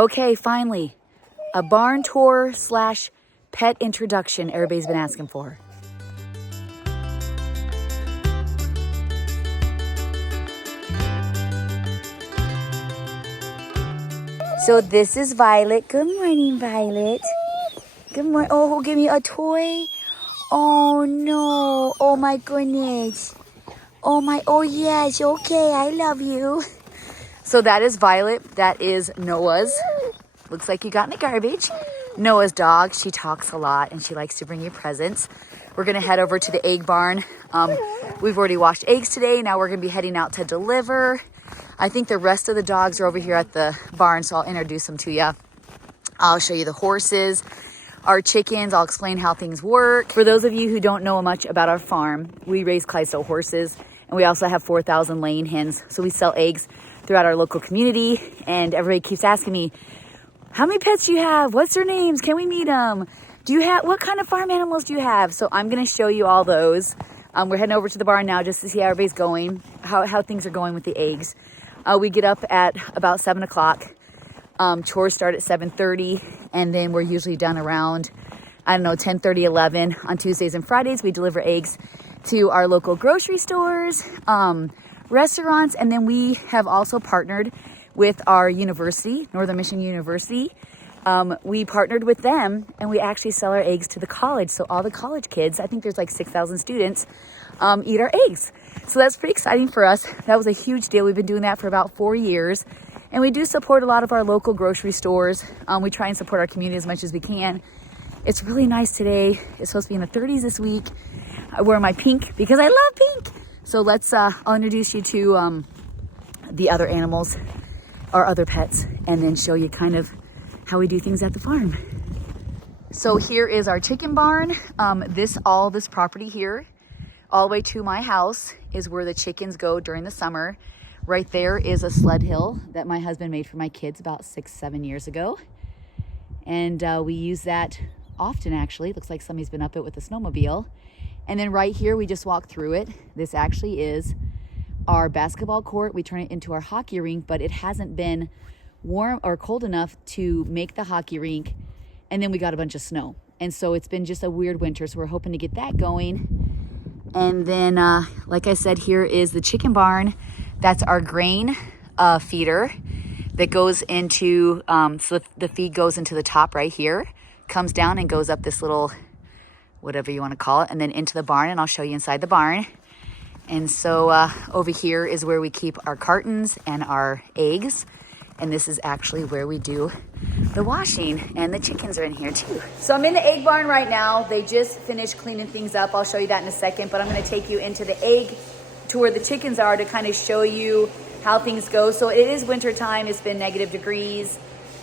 Okay, finally, a barn tour slash pet introduction everybody's been asking for. So this is Violet. Good morning, Violet. Good morning. Oh, give me a toy. Oh no. Oh my goodness. Oh yes. Okay, I love you. So that is Violet. That is Noah's. Looks like you got in the garbage. Noah's dog. She talks a lot and she likes to bring you presents. We're gonna head over to the egg barn. We've already washed eggs today. Now we're gonna be heading out to deliver. I think the rest of the dogs are over here at the barn, so I'll introduce them to you. I'll show you the horses, our chickens. I'll explain how things work. For those of you who don't know much about our farm, we raise Clydesdale horses, and we also have 4,000 laying hens. So we sell eggs throughout our local community, and everybody keeps asking me, how many pets do you have? What's their names? Can we meet them? What kind of farm animals do you have? So I'm gonna show you all those. We're heading over to the barn now just to see how everybody's going, how things are going with the eggs. We get up at about 7 o'clock. Chores start at 7:30, and then we're usually done around, 10:30, 11. On Tuesdays and Fridays, we deliver eggs to our local grocery stores, restaurants, and then we have also partnered with our university, Northern Michigan University. We partnered with them, and we actually sell our eggs to the college. So all the college kids, I think there's like 6,000 students, eat our eggs. So that's pretty exciting for us. That was a huge deal. We've been doing that for about 4 years. And we do support a lot of our local grocery stores. We try and support our community as much as we can. It's really nice today. It's supposed to be in the 30s this week. I wear my pink because I love pink. So I'll introduce you to the other animals, our other pets, and then show you kind of how we do things at the farm. So here is our chicken barn. This property here, all the way to my house, is where the chickens go during the summer. Right there is a sled hill that my husband made for my kids about 6-7 years ago. And we use that often, actually. Looks like somebody's been up it with a snowmobile. And then right here, we just walk through it. This actually is our basketball court. We turn it into our hockey rink, but it hasn't been warm or cold enough to make the hockey rink. And then we got a bunch of snow. And so it's been just a weird winter. So we're hoping to get that going. And then, like I said, here is the chicken barn. That's our grain feeder that goes into, so the feed goes into the top right here, comes down and goes up this little, whatever you want to call it, and then into the barn. And I'll show you inside the barn. And so over here is where we keep our cartons and our eggs. And this is actually where we do the washing, and the chickens are in here too. So I'm in the egg barn right now. They just finished cleaning things up. I'll show you that in a second, but I'm gonna take you into the egg to where the chickens are to kind of show you how things go. So it is winter time. It's been negative degrees.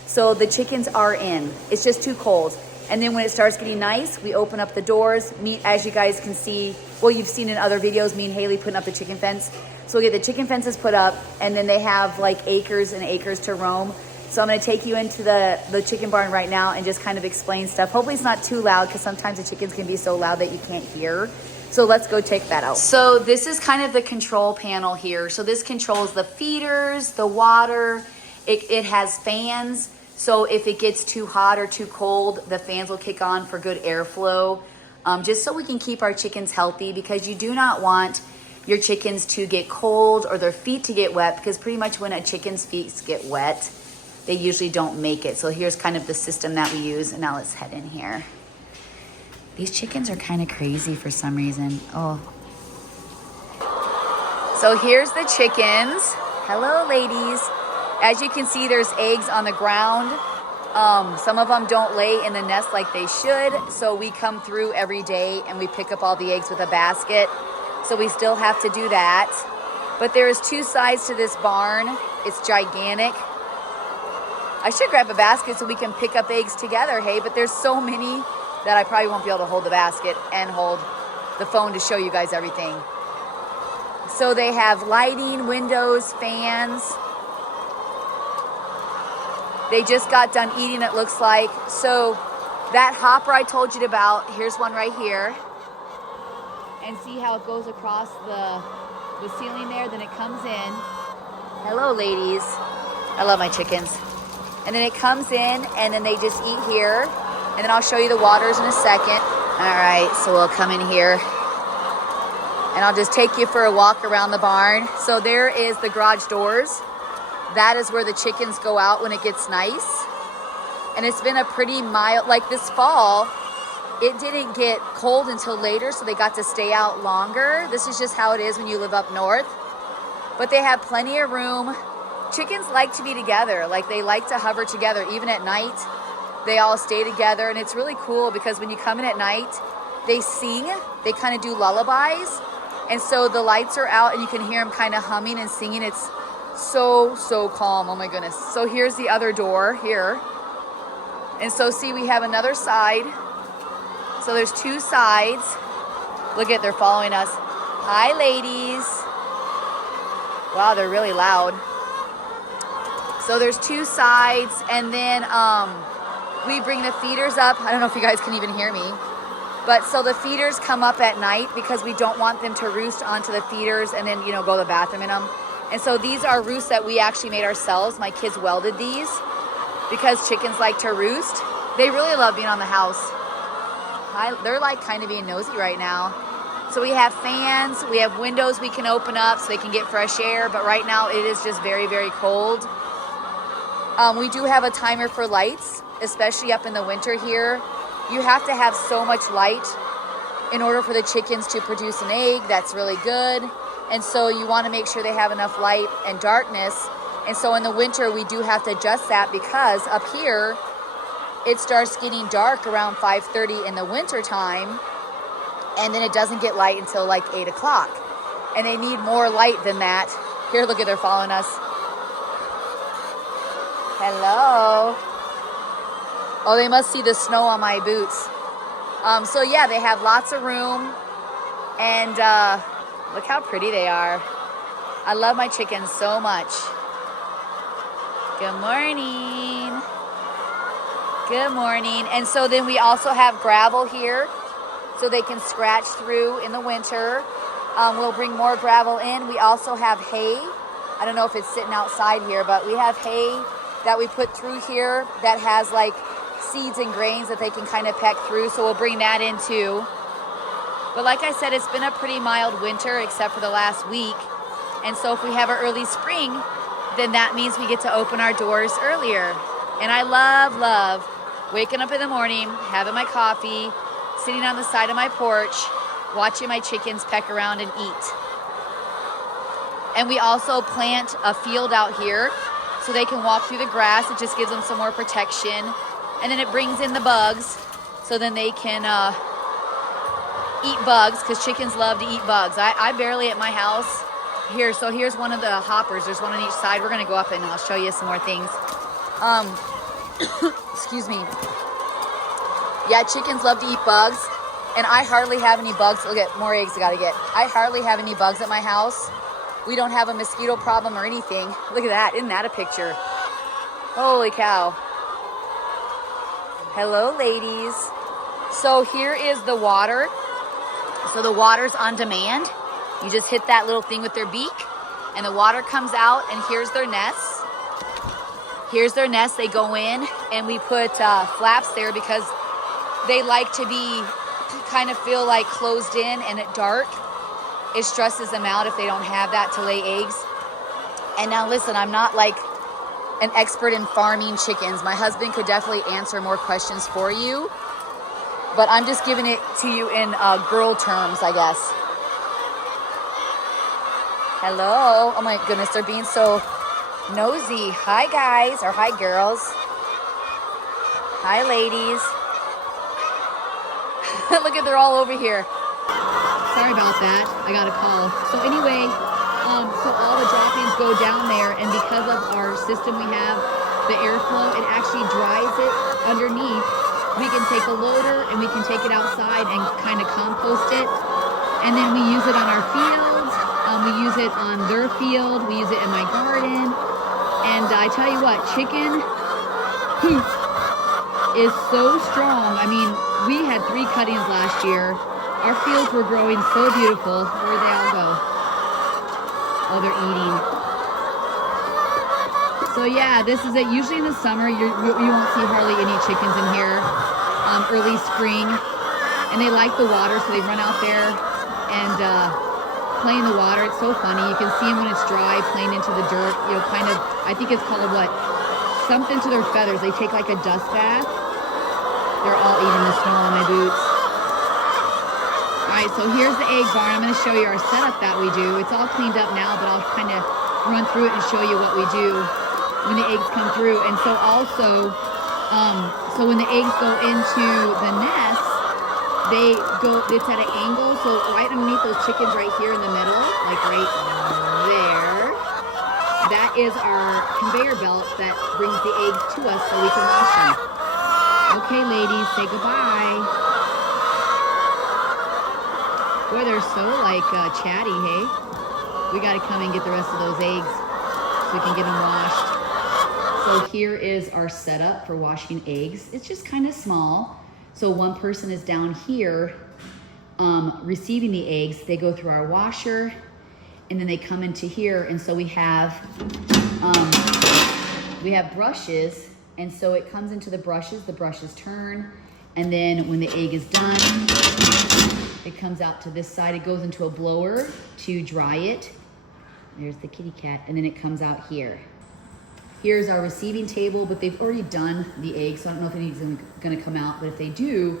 So the chickens are in. It's just too cold. And then when it starts getting nice, we open up the doors. As you guys can see, well, you've seen in other videos, me and Hailey putting up the chicken fence. So we get the chicken fences put up, and then they have like acres and acres to roam. So I'm gonna take you into the chicken barn right now and just kind of explain stuff. Hopefully it's not too loud, because sometimes the chickens can be so loud that you can't hear. So let's go check that out. So this is kind of the control panel here. So this controls the feeders, the water. It has fans. So if it gets too hot or too cold, the fans will kick on for good airflow. Just so we can keep our chickens healthy, because you do not want your chickens to get cold or their feet to get wet, because pretty much when a chicken's feet get wet, they usually don't make it. So here's kind of the system that we use. And now let's head in here. These chickens are kind of crazy for some reason. Oh. So here's the chickens. Hello, ladies. As you can see, there's eggs on the ground. Some of them don't lay in the nest like they should. So we come through every day and we pick up all the eggs with a basket. So we still have to do that. But there's 2 sides to this barn. It's gigantic. I should grab a basket so we can pick up eggs together, hey? But there's so many that I probably won't be able to hold the basket and hold the phone to show you guys everything. So they have lighting, windows, fans. They just got done eating, it looks like. So that hopper I told you about, here's one right here. And see how it goes across the ceiling there, then it comes in. Hello, ladies. I love my chickens. And then it comes in, and then they just eat here. And then I'll show you the waters in a second. All right, so we'll come in here. And I'll just take you for a walk around the barn. So there is the garage doors. That is where the chickens go out when it gets nice. And it's been a pretty mild, like this fall, it didn't get cold until later, so they got to stay out longer. This is just how it is when you live up north. But they have plenty of room. Chickens like to be together. Like, they like to hover together. Even at night, they all stay together. And it's really cool because when you come in at night, they sing. They kind of do lullabies. And so the lights are out and you can hear them kind of humming and singing. It's so, so calm. Oh my goodness. So here's the other door here. And so see, we have another side. So there's two sides. Look at, they're following us. Hi, ladies. Wow, they're really loud. So there's two sides, and then we bring the feeders up. I don't know if you guys can even hear me. But so the feeders come up at night because we don't want them to roost onto the feeders and then, you know, go to the bathroom in them. And so these are roosts that we actually made ourselves. My kids welded these because chickens like to roost. They really love being on the house. They're like kind of being nosy right now. So we have fans, we have windows we can open up so they can get fresh air, but right now it is just very, very cold. We do have a timer for lights, especially up in the winter here. You have to have so much light in order for the chickens to produce an egg. That's really good. And so you want to make sure they have enough light and darkness. And so in the winter, we do have to adjust that because up here, it starts getting dark around 5:30 in the winter time. And then it doesn't get light until like 8 o'clock. And they need more light than that. Here, look at, they're following us. Hello. Oh, they must see the snow on my boots. So yeah, they have lots of room. And look how pretty they are. I love my chickens so much. Good morning. Good morning. And so then we also have gravel here so they can scratch through in the winter. We'll bring more gravel in. We also have hay. I don't know if it's sitting outside here, but we have hay that we put through here that has like seeds and grains that they can kind of peck through. So we'll bring that in too. But like I said, it's been a pretty mild winter except for the last week. And so if we have an early spring, then that means we get to open our doors earlier. And I love waking up in the morning, having my coffee, sitting on the side of my porch, watching my chickens peck around and eat. And we also plant a field out here so they can walk through the grass. It just gives them some more protection. And then it brings in the bugs so then they can eat bugs, because chickens love to eat bugs. I barely at my house. Here, so here's one of the hoppers. There's one on each side. We're going to go up and I'll show you some more things. Excuse me. Yeah, chickens love to eat bugs. And I hardly have any bugs. Look at, more eggs I got to get. I hardly have any bugs at my house. We don't have a mosquito problem or anything. Look at that. Isn't that a picture? Holy cow. Hello, ladies. So here is the water. So the water's on demand. You just hit that little thing with their beak and the water comes out, and here's their nests. Here's their nest. They go in and we put flaps there because they like to be, kind of feel like closed in and at dark. It stresses them out if they don't have that to lay eggs. And now listen, I'm not like an expert in farming chickens. My husband could definitely answer more questions for you, but I'm just giving it to you in girl terms, I guess. Hello. Oh my goodness, they're being so nosy. Hi guys, or hi girls. Hi ladies. Look at, they're all over here. Sorry about that. I got a call. So anyway, so all the droppings go down there, and because of our system we have, the airflow, it actually dries it underneath. We can take a loader and we can take it outside and kind of compost it. And then we use it on our fields. We use it on their field. We use it in my garden. And I tell you what, chicken poop is so strong. I mean, we had 3 cuttings last year. Our fields were growing so beautiful. Where'd they all go? Oh, they're eating. So So yeah, this is it. Usually in the summer, you won't see hardly any chickens in here. Early spring, and they like the water, so they run out there and play in the water. It's so funny. You can see them when it's dry, playing into the dirt. You know, kind of. I think it's called what? Something to their feathers. They take like a dust bath. They're all eating the snow on my boots. All right, so here's the egg barn. I'm going to show you our setup that we do. It's all cleaned up now, but I'll kind of run through it and show you what we do when the eggs come through. And so also, so when the eggs go into the nest, it's at an angle. So right underneath those chickens right here in the middle, like right there, that is our conveyor belt that brings the eggs to us so we can wash them. Okay, ladies, say goodbye. Boy, they're so like chatty, hey? We got to come and get the rest of those eggs so we can get them washed. So here is our setup for washing eggs. It's just kind of small. So one person is down here receiving the eggs. They go through our washer and then they come into here. And so we have brushes. And so it comes into the brushes turn. And then when the egg is done, it comes out to this side. It goes into a blower to dry it. There's the kitty cat. And then it comes out here. Here's our receiving table, but they've already done the eggs, so I don't know if anything's gonna come out, but if they do,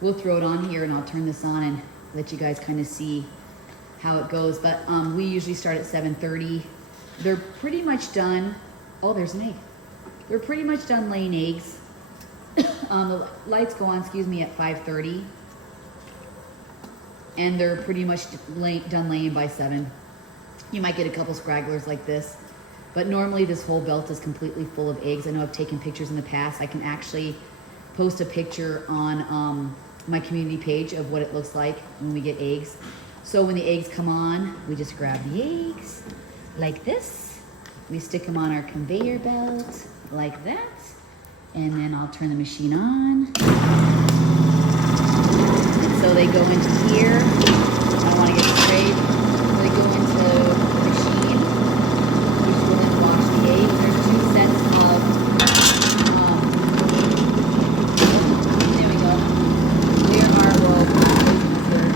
we'll throw it on here and I'll turn this on and let you guys kind of see how it goes. But we usually start at 7:30. They're pretty much done. Oh, there's an egg. They're pretty much done laying eggs. The lights go on, excuse me, at 5:30. And they're pretty much done laying by 7. You might get a couple scragglers like this. But normally this whole belt is completely full of eggs. I know I've taken pictures in the past. I can actually post a picture on my community page of what it looks like when we get eggs. So when the eggs come on, we just grab the eggs like this. We stick them on our conveyor belt like that. And then I'll turn the machine on. And so they go into here. I want to get straight. They go into the machine. There's 2 sets of, there we go.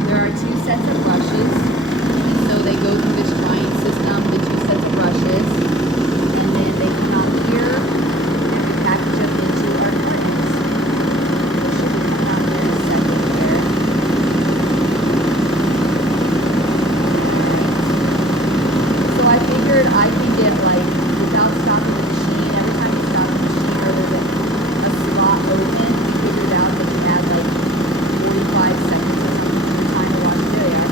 There are 2 sets of brushes. So they go through this drying system, the 2 sets of brushes, and then they come out here and we package them into our cartons. So I figured I can get like, without stopping the machine, every time you stop the machine or there's a slot open, we figured out that we had like 45 seconds of time to wash. There they are.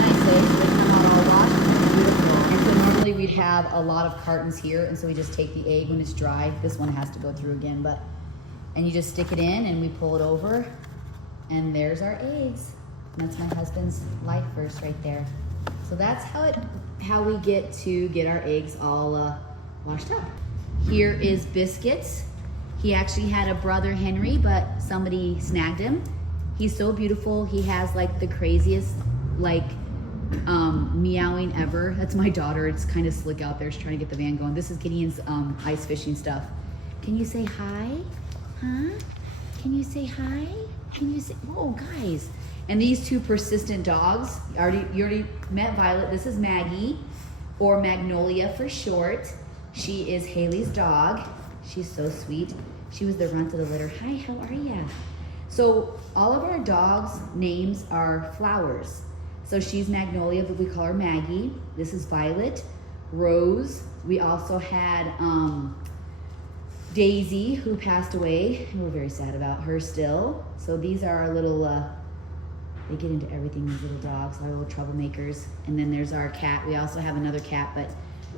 Nice, eh? So they come out all washed. That's beautiful. And so normally we'd have a lot of cartons here, and so we just take the egg when it's dry. This one has to go through again, and you just stick it in and we pull it over, and there's our eggs. And that's my husband's life verse right there. So that's how we get our eggs all washed up. Here is Biscuits. He actually had a brother, Henry, but somebody snagged him. He's so beautiful. He has like the craziest like meowing ever. That's my daughter. It's kind of slick out there. She's trying to get the van going. This is Gideon's ice fishing stuff. Can you say hi? Huh? Can you say hi? Can you say, oh guys. And these 2 persistent dogs, you already met Violet. This is Maggie, or Magnolia for short. She is Hailey's dog. She's so sweet. She was the runt of the litter. Hi, how are ya? So all of our dogs' names are flowers. So she's Magnolia, but we call her Maggie. This is Violet. Rose. We also had Daisy, who passed away. We're very sad about her still. So these are our little, they get into everything, these little dogs, our little troublemakers. And then there's our cat. We also have another cat, but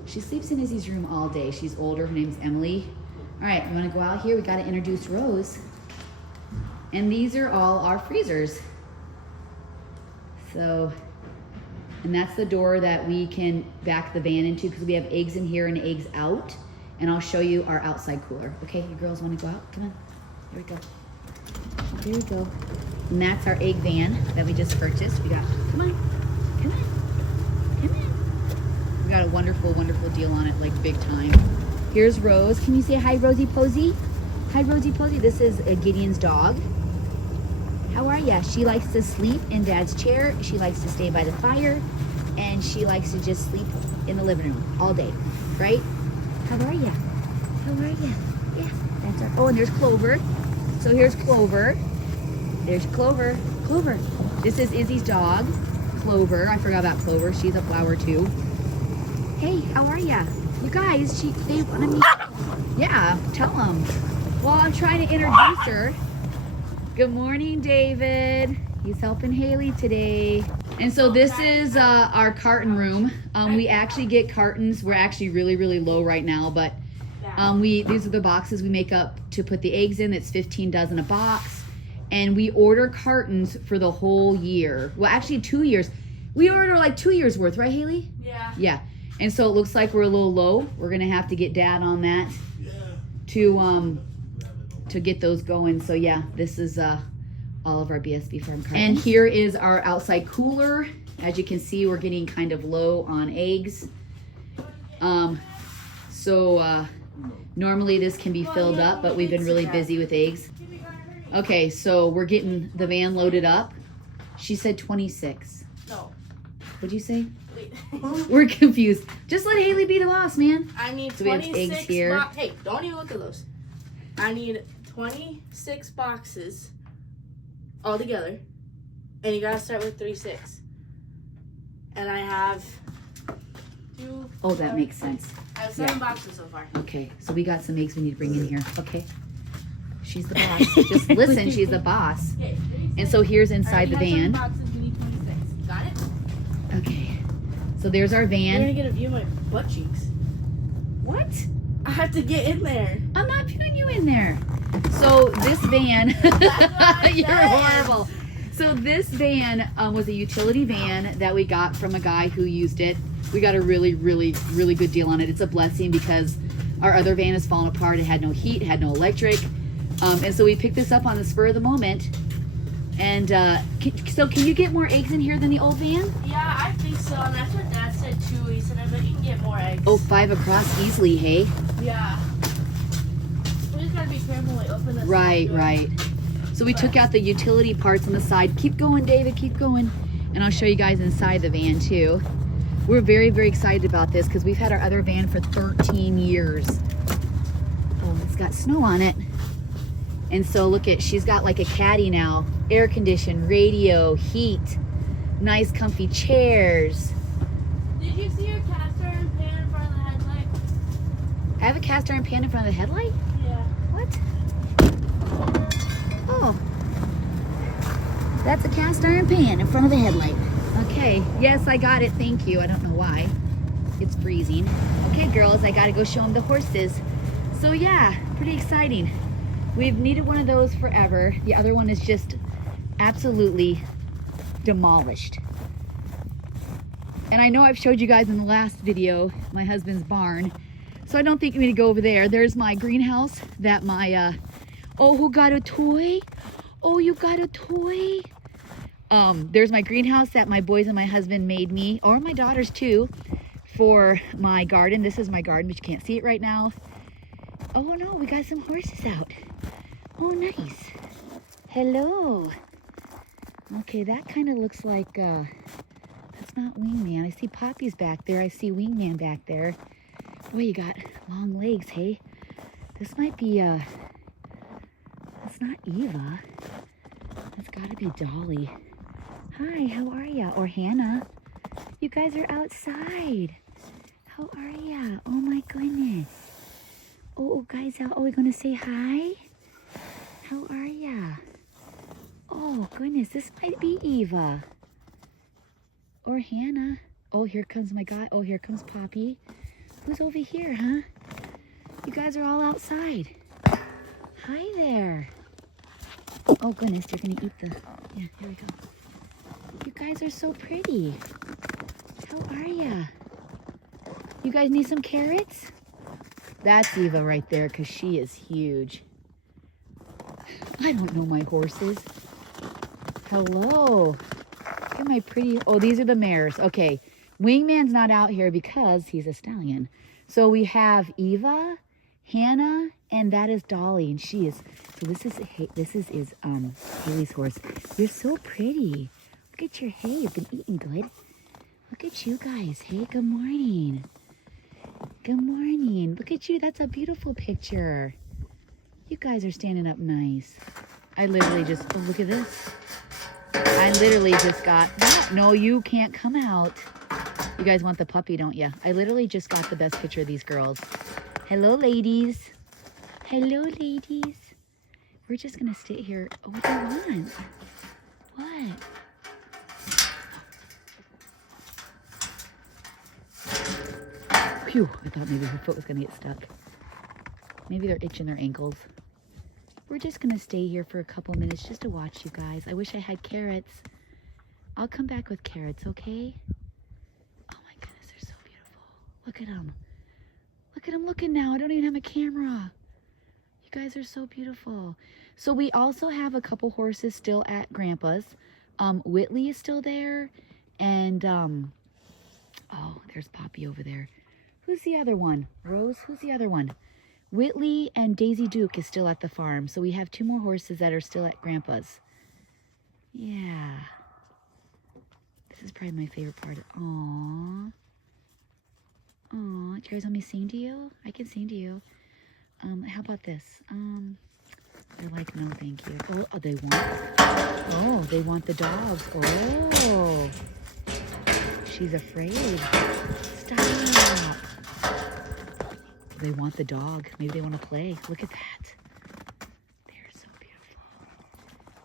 she sleeps in Izzy's room all day. She's older, her name's Emily. All right, you wanna go out here? We gotta introduce Rose. And these are all our freezers. So, and that's the door that we can back the van into, because we have eggs in here and eggs out. And I'll show you our outside cooler. Okay, you girls wanna go out? Come on, here we go. Here we go. And that's our egg van that we just purchased. We got, come on, come on, come on. We got a wonderful, wonderful deal on it, like big time. Here's Rose. Can you say hi, Rosie Posey? Hi, Rosie Posey. This is Gideon's dog. How are ya? She likes to sleep in Dad's chair. She likes to stay by the fire. And she likes to just sleep in the living room all day, right? How are ya? How are ya? Yeah, that's our, oh, and there's Clover. So here's Clover. There's Clover. Clover. This is Izzy's dog, Clover. I forgot about Clover. She's a flower too. Hey, how are ya? You guys, they want to meet. Yeah, tell them. Well, I'm trying to introduce her. Good morning, David. He's helping Hailey today. And so this is our carton room. We actually get cartons. We're actually really, really low right now, but these are the boxes we make up to put the eggs in. It's 15 dozen a box. And we order cartons for the whole year. Well, actually 2 years. We order like 2 years worth, right, Hailey? Yeah. Yeah. And so it looks like we're a little low. We're gonna have to get Dad on that to get those going. So yeah, this is all of our BSB farm cartons. And here is our outside cooler. As you can see, we're getting kind of low on eggs. Normally this can be filled up, but we've been really busy with eggs. Okay, so we're getting the van loaded up. She said 26. No. What'd you say? Wait. We're confused. Just let Hailey be the boss, man. I need So we have 26 eggs here. Hey, don't even look at those. I need 26 boxes all together. And you gotta start with 3-6. And I have two. Oh, that makes sense. I have 7 boxes so far. Okay, so we got some eggs we need to bring in here. Okay. She's the boss. Just listen, she's the boss. Okay, 36. And so here's inside the I already have 7 van. boxes, we need 26. Got it? Okay. So there's our You're gonna van. get a view of my butt cheeks. What? I have to get in there. I'm not putting you in there. So this van, you're horrible. So this van was a utility van that we got from a guy who used it. We got a really, really, really good deal on it. It's a blessing because our other van has fallen apart. It had no heat, it had no electric. And so we picked this up on the spur of the moment. And so can you get more eggs in here than the old van? Yeah, I think so. And that's what Dad said too. He said, I bet you can get more eggs. Oh, 5 across easily, hey? Yeah. We just gotta be careful when we open this. Right, right. So we took out the utility parts on the side. Keep going, David, keep going. And I'll show you guys inside the van too. We're very, very excited about this because we've had our other van for 13 years. Oh, it's got snow on it. And so look at, she's got like a caddy now. Air conditioned, radio, heat, nice comfy chairs. Did you see your cast iron pan in front of the headlight? I have a cast iron pan in front of the headlight? Yeah. What? Oh. That's a cast iron pan in front of the headlight. Okay, yes, I got it, thank you. I don't know why. It's freezing. Okay, girls, I gotta go show them the horses. So yeah, pretty exciting. We've needed one of those forever. The other one is just absolutely demolished. And I know I've showed you guys in the last video, my husband's barn. So I don't think we need to go over there. There's my greenhouse that my, oh, who got a toy? Oh, you got a toy? There's my greenhouse that my boys and my husband made me, or my daughters too, for my garden. This is my garden, but you can't see it right now. Oh no, we got some horses out. Oh, nice. Hello. Okay, that kind of looks like, that's not Wingman. I see Poppy's back there. I see Wingman back there. Boy, you got long legs, hey? This might be, that's not Eva. That's gotta be Dolly. Hi, how are ya? Or Hannah. You guys are outside. How are ya? Oh my goodness. Oh, guys, are we gonna say hi? How are ya? Oh goodness, this might be Eva. Or Hannah. Oh, here comes my guy. Oh, here comes Poppy. Who's over here, huh? You guys are all outside. Hi there. Oh goodness, you're gonna eat the, yeah, here we go. You guys are so pretty. How are ya? You guys need some carrots? That's Eva right there, because she is huge. I don't know my horses. Hello. Look at my pretty, oh, these are the mares. Okay, Wingman's not out here because he's a stallion. So we have Eva, Hannah, and that is Dolly, and she is. So this is Hailey's horse. You're so pretty. Look at your hay. You've been eating good. Look at you guys. Hey, good morning. Good morning. Look at you. That's a beautiful picture. You guys are standing up nice. I literally just. Oh, look at this. I literally just got. No, you can't come out. You guys want the puppy, don't you? I literally just got the best picture of these girls. Hello, ladies. Hello, ladies. We're just going to sit here. Oh, what do you want? What? Phew, I thought maybe her foot was going to get stuck. Maybe they're itching their ankles. We're just going to stay here for a couple minutes just to watch you guys. I wish I had carrots. I'll come back with carrots, okay? Look at them. Look at them looking now. I don't even have a camera. You guys are so beautiful. So we also have a couple horses still at Grandpa's. Whitley is still there. And, oh, there's Poppy over there. Who's the other one? Rose? Who's the other one? Whitley and Daisy Duke is still at the farm. So we have 2 more horses that are still at Grandpa's. Yeah. This is probably my favorite part. Aww. Oh, do you guys want me to sing to you? I can sing to you. How about this? They're like, no, thank you. Oh, they want the dogs. Oh, she's afraid. Stop. They want the dog. Maybe they want to play. Look at that. They're so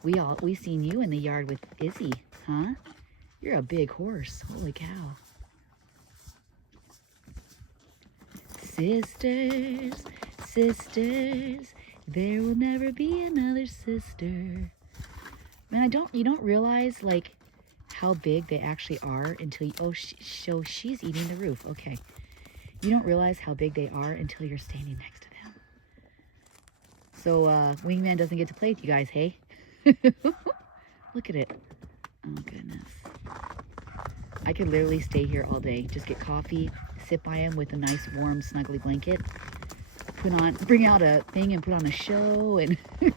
beautiful. We seen you in the yard with Izzy, huh? You're a big horse. Holy cow. Sisters, sisters, there will never be another sister. Man, you don't realize like how big they actually are until you, oh, she's eating the roof. Okay. You don't realize how big they are until you're standing next to them. So, Wingman doesn't get to play with you guys, hey? Look at it. Oh, goodness. I could literally stay here all day. Just get coffee, sit by him with a nice warm snuggly blanket, bring out a thing and put on a show, and oh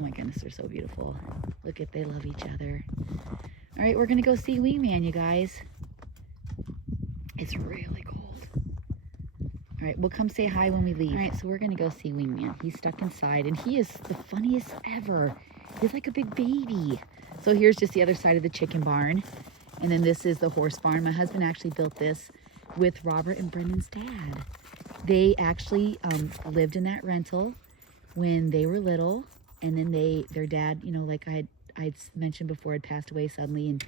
my goodness, they're so beautiful. Look at, they love each other. All right, we're gonna go see Wingman, you guys. It's really cold. All right, we'll come say hi when we leave. All right, so we're gonna go see Wingman. He's stuck inside, and he is the funniest ever. He's like a big baby. So here's just the other side of the chicken barn. And then this is the horse barn. My husband actually built this with Robert and Brendan's dad. They actually lived in that rental when they were little. And then their dad, you know, like I'd mentioned before, had passed away suddenly. And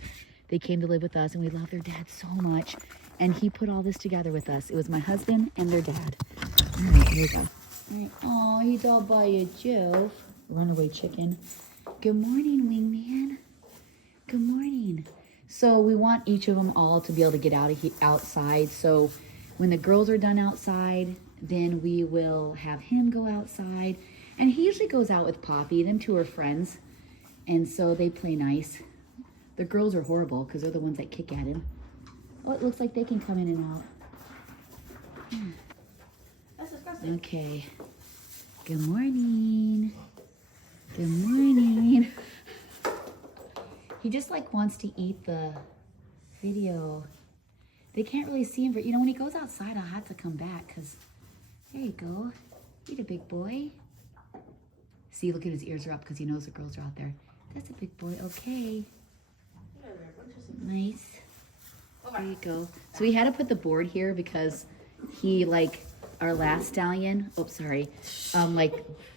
they came to live with us. And we love their dad so much. And he put all this together with us. It was my husband and their dad. All right, here we go. All right. Oh, he's all by himself. Runaway chicken. Good morning, Wingman. Good morning. So we want each of them all to be able to get outside. So when the girls are done outside, then we will have him go outside. And he usually goes out with Poppy. Them 2 are friends. And so they play nice. The girls are horrible because they're the ones that kick at him. Oh, it looks like they can come in and out. That's disgusting. Okay. Good morning. Good morning. He just like wants to eat the video. They can't really see him, but you know, when he goes outside, I'll have to come back because there you go. Eat a big boy. See, look at his ears are up because he knows the girls are out there. That's a big boy. Okay. Nice. There you go. So we had to put the board here because he, like, our last stallion, oh, sorry,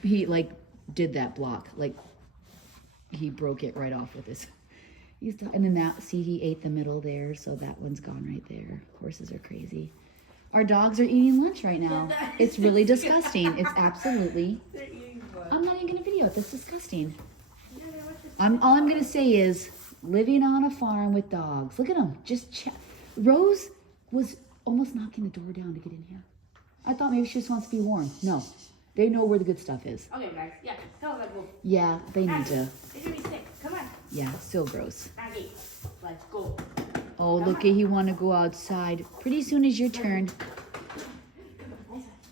he, like, did that block. Like, he broke it right off with his, and then that, see, he ate the middle there, so that one's gone right there. Horses are crazy. Our dogs are eating lunch right now. It's really disgusting. It's absolutely, I'm not even going to video it. That's disgusting. All I'm going to say is, living on a farm with dogs. Look at them. Just check. Rose was almost knocking the door down to get in here. I thought maybe she just wants to be warm. No. They know where the good stuff is. Okay, guys. Yeah. Tell them to go. Yeah, they need to. They're going to be sick. Come on. Yeah, still gross. Maggie, let's go. Oh, look, he want to go outside. Pretty soon is your turn.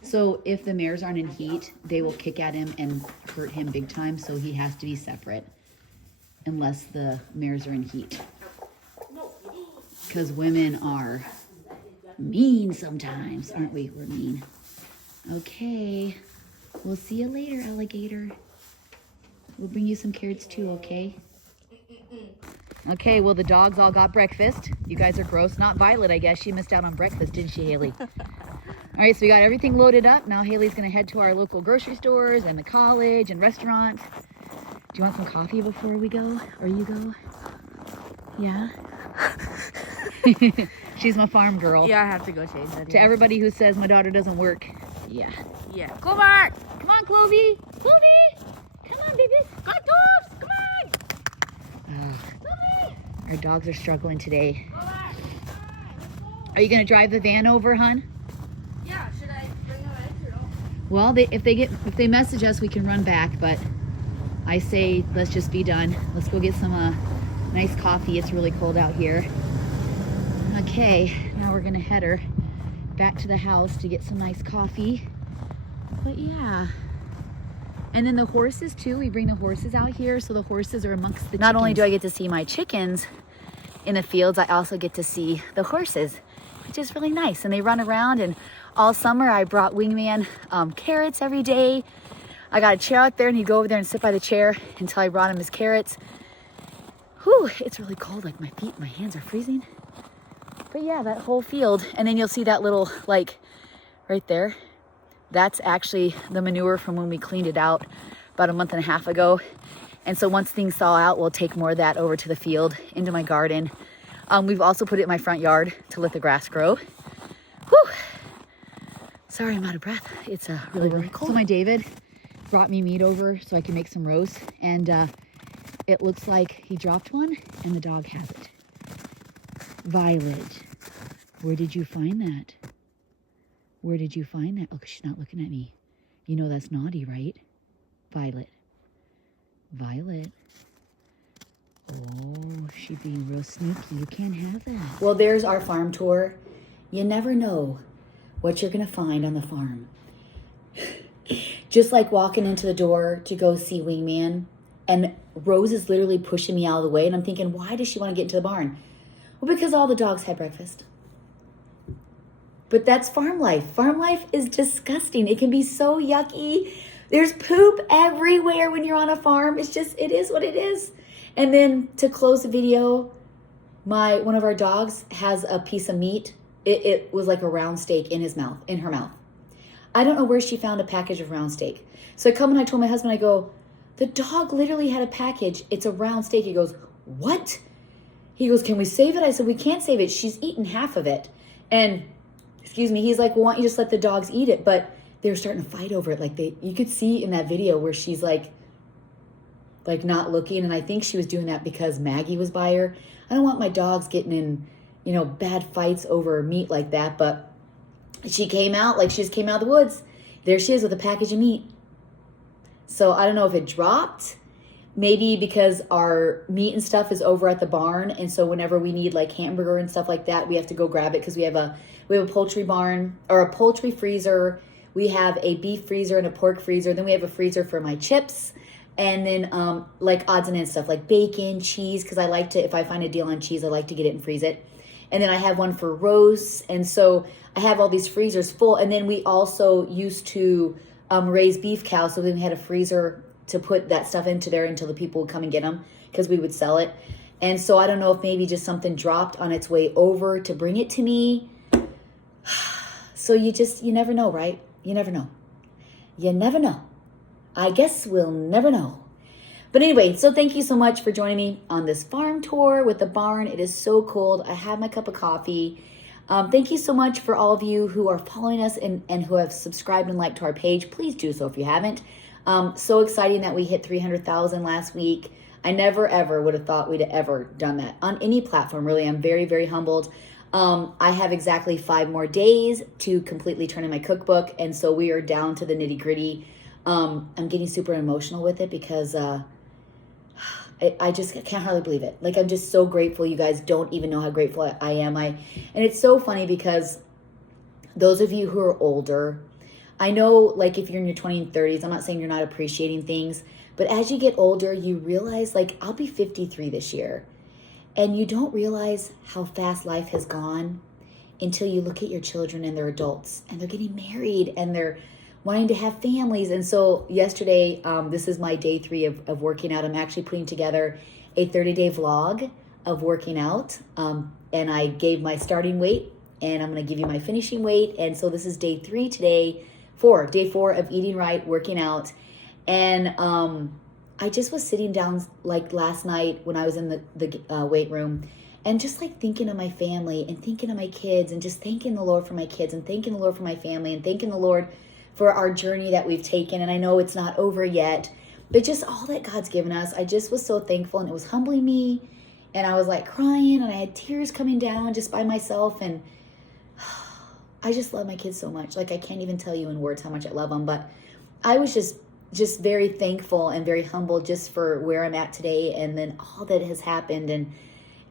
So if the mares aren't in heat, they will kick at him and hurt him big time. So he has to be separate unless the mares are in heat. Because women are mean sometimes, aren't we? We're mean. Okay. We'll see you later, alligator. We'll bring you some carrots too, okay? Okay, well, the dogs all got breakfast. You guys are gross. Not Violet, I guess. She missed out on breakfast, didn't she, Hailey? All right, so we got everything loaded up. Now Hailey's going to head to our local grocery stores and the college and restaurant. Do you want some coffee before we go? Or you go? Yeah? She's my farm girl. Yeah, I have to go change that. To everybody who says my daughter doesn't work, yeah. Yeah. Go back. Come on, Clovey. Clovey! Come on, baby. Go dogs. Come on. Our dogs are struggling today. Are you going to drive the van over, hon? Yeah. Should I bring them in or no? Well, if they message us, we can run back, but I say let's just be done. Let's go get some nice coffee. It's really cold out here. Okay, now we're gonna head her back to the house to get some nice coffee. But yeah. And then the horses too, we bring the horses out here, so the horses are amongst the chickens. Not only do I get to see my chickens in the fields, I also get to see the horses, which is really nice. And they run around, and all summer I brought Wingman carrots every day. I got a chair out there and he'd go over there and sit by the chair until I brought him his carrots. Whew, it's really cold, like my hands are freezing. But yeah, that whole field. And then you'll see that little, like, right there. That's actually the manure from when we cleaned it out about a month and a half ago. And so once things thaw out, we'll take more of that over to the field, into my garden. We've also put it in my front yard to let the grass grow. Whew. Sorry, I'm out of breath. It's really, really cold. So my David brought me meat over so I can make some roast. And it looks like he dropped one and the dog has it. Violet, where did you find that? Where did you find that? Oh, she's not looking at me. You know that's naughty, right? Violet. Violet. Oh, she's being real sneaky. You can't have that. Well, there's our farm tour. You never know what you're going to find on the farm. Just like walking into the door to go see Wingman, and Rose is literally pushing me out of the way, and I'm thinking, why does she want to get into the barn? Well, because all the dogs had breakfast. But that's farm life. Farm life is disgusting. It can be so yucky. There's poop everywhere when you're on a farm. It's just, it is what it is. And then to close the video, one of our dogs has a piece of meat. It was like a round steak in her mouth. I don't know where she found a package of round steak. So I come and I told my husband, I go, the dog literally had a package. It's a round steak. He goes, what? He goes, can we save it? I said, we can't save it. She's eaten half of it. And, excuse me, he's like, well, why don't you just let the dogs eat it? But they were starting to fight over it. Like you could see in that video where she's like not looking. And I think she was doing that because Maggie was by her. I don't want my dogs getting in, bad fights over meat like that. But she came out like she just came out of the woods. There she is with a package of meat. So I don't know if it dropped. Maybe because our meat and stuff is over at the barn, and so whenever we need like hamburger and stuff like that, we have to go grab it because we have a poultry barn or a poultry freezer. We have a beef freezer and a pork freezer. Then we have a freezer for my chips, and then like odds and ends stuff like bacon, cheese. Because I like to, if I find a deal on cheese, I like to get it and freeze it. And then I have one for roasts, and so I have all these freezers full. And then we also used to raise beef cows, so then we had a freezer to put that stuff into there until the people would come and get them because we would sell it. And so I don't know if maybe just something dropped on its way over to bring it to me. So you never know, right? You never know. You never know. I guess we'll never know. But anyway, so thank you so much for joining me on this farm tour with the barn. It is so cold. I have my cup of coffee. Thank you so much for all of you who are following us and who have subscribed and liked to our page. Please do so if you haven't. So exciting that we hit 300,000 last week. I never ever would have thought we'd have ever done that on any platform. Really, I'm very, very humbled. I have exactly 5 more days to completely turn in my cookbook. And so we are down to the nitty gritty. I'm getting super emotional with it because I just can't hardly believe it. Like, I'm just so grateful. You guys don't even know how grateful I am. And it's so funny because those of you who are older, I know, like, if you're in your 20s and 30s, I'm not saying you're not appreciating things, but as you get older, you realize, like, I'll be 53 this year, and you don't realize how fast life has gone until you look at your children and they're adults, and they're getting married, and they're wanting to have families. And so yesterday, this is my day 3 of working out. I'm actually putting together a 30-day vlog of working out. And I gave my starting weight, and I'm going to give you my finishing weight. And so this is day 3 today, day 4 of eating right, working out. And I just was sitting down like last night when I was in the weight room, and just like thinking of my family and thinking of my kids, and just thanking the Lord for my kids, and thanking the Lord for my family, and thanking the Lord for our journey that we've taken. And I know it's not over yet, but just all that God's given us, I just was so thankful, and it was humbling me. And I was like crying, and I had tears coming down just by myself. And I just love my kids so much. Like, I can't even tell you in words how much I love them. But I was just very thankful and very humble just for where I'm at today, and then all that has happened.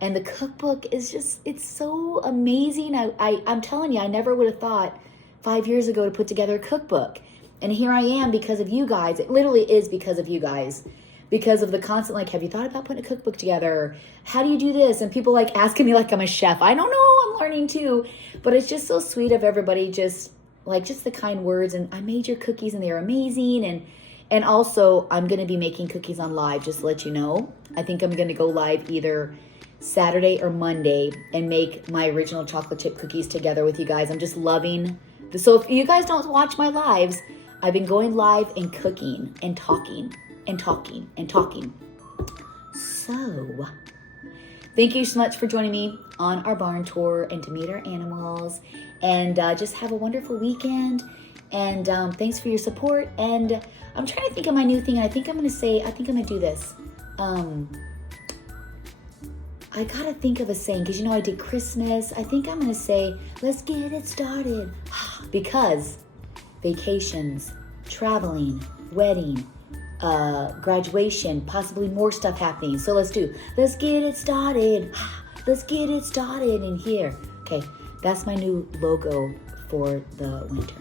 And the cookbook is just, it's so amazing. I'm telling you, I never would have thought 5 years ago to put together a cookbook. And here I am because of you guys. It literally is because of you guys. Because of the constant, like, have you thought about putting a cookbook together? Or, how do you do this? And people like asking me like I'm a chef. I don't know, I'm learning too. But it's just so sweet of everybody, just the kind words. And I made your cookies and they're amazing. And also, I'm going to be making cookies on live, just to let you know. I think I'm going to go live either Saturday or Monday and make my original chocolate chip cookies together with you guys. I'm just loving. So if you guys don't watch my lives, I've been going live and cooking and talking and talking and talking. So thank you so much for joining me on our barn tour and to meet our animals. And just have a wonderful weekend. And thanks for your support. And I'm trying to think of my new thing. And I think I'm going to do this. I got to think of a saying, because, I did Christmas. I think I'm going to say, let's get it started. Because vacations, traveling, wedding, graduation, possibly more stuff happening. So let's get it started. Let's get it started in here. Okay, that's my new logo for the winter.